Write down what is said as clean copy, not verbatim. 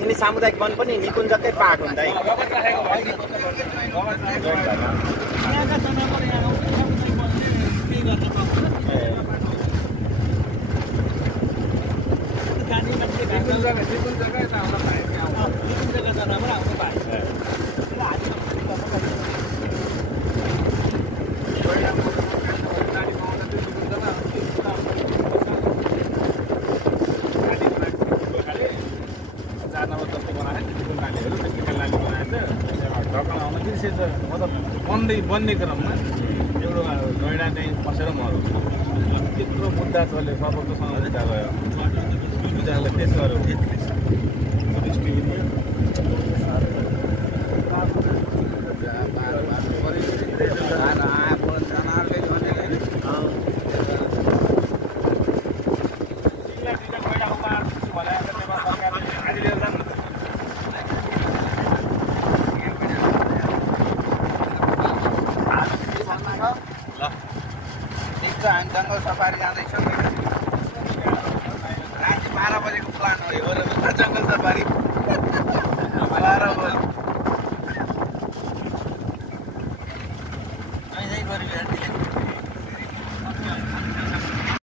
यिनी सामुदायिक वन पनि निकुञ्जकै पार्ट हुन्छ है। बन्ने क्रममा एउटा नोइडा चाहिँ फसेर मर्यो। त्यत्रो मुद्दा चल्यो, सर्वोच्चसँग मुद्दा गयो, विचारले पेस गर्यो। जङ्गल सफारी जाँदैछौँ। राति 12 बजेको प्लान हो यो जङ्गल सफारी। 12